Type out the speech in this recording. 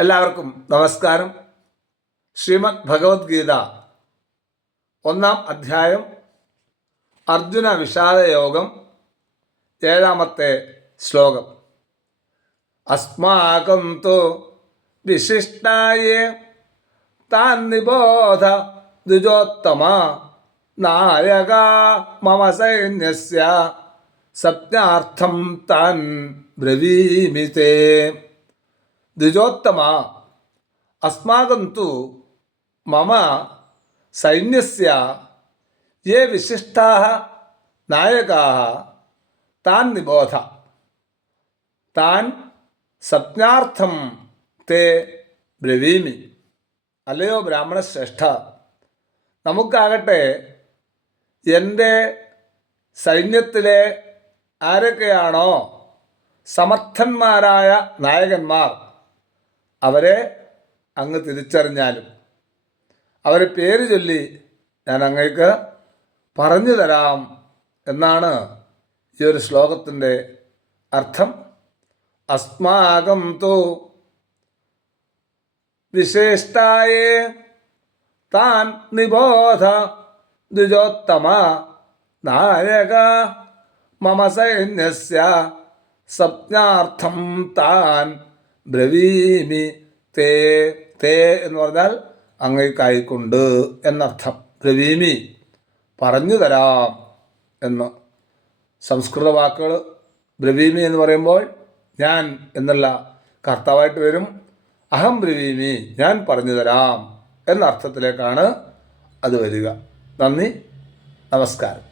എല്ലാവർക്കും നമസ്കാരം. ശ്രീമദ് ഭഗവത്ഗീത ഒന്നാം അധ്യായം അർജുന വിഷാദയോഗം ഏഴാമത്തെ ശ്ലോകം. അസ്മാകം തു വിശിഷ്ടായ താൻ നിബോധ ദ്വിജോത്തമ നായക മമ സൈന്യസ്യ സപ്നാർത്ഥം താൻ ബ്രവീമി തേ ദ്വിജോത്തമ. അസ്മാകം തു മമ സൈന്യസ്യ യേ വിശിഷ്ടാ നായകാः താൻ നിബോധ. താൻ സ്വപ്നാർത്ഥം തേ ബ്രവീമി. അല്ലയോ ബ്രാഹ്മണശ്രേഷ്ഠ. നമുക്കാകട്ടെ എന്റെ സൈന്യത്തിലെ ആരൊക്കെയാണോ സമർത്ഥന്മാരായ നായകന്മാർ. അവരെ അങ്ങ് തിരിച്ചറിഞ്ഞാലും അവരെ പേര് ചൊല്ലി ഞാൻ അങ്ങേക്ക് പറഞ്ഞു തരാം എന്നാണ് ഈ ഒരു ശ്ലോകത്തിന്റെ അർത്ഥം. അസ്മാകം തോ വിശേഷ്ടായേ താൻ നിബോധ ദ്വിജോത്തമ നായക മമ സൈന്യസ്യ സ്വപ്നാർത്ഥം താൻ ബ്രവീമി തേ തേ എന്ന് പറഞ്ഞാൽ അങ്ങേക്കായിക്കൊണ്ട് എന്നർത്ഥം. ബ്രവീമി പറഞ്ഞു തരാം എന്ന്. സംസ്കൃത വാക്കുകൾ ബ്രവീമി എന്ന് പറയുമ്പോൾ ഞാൻ എന്നുള്ള കർത്താവായിട്ട് വരും. അഹം ബ്രവീമി ഞാൻ പറഞ്ഞു തരാം എന്ന അർത്ഥത്തിലേക്കാണ് അത് വരിക. നന്ദി നമസ്കാരം.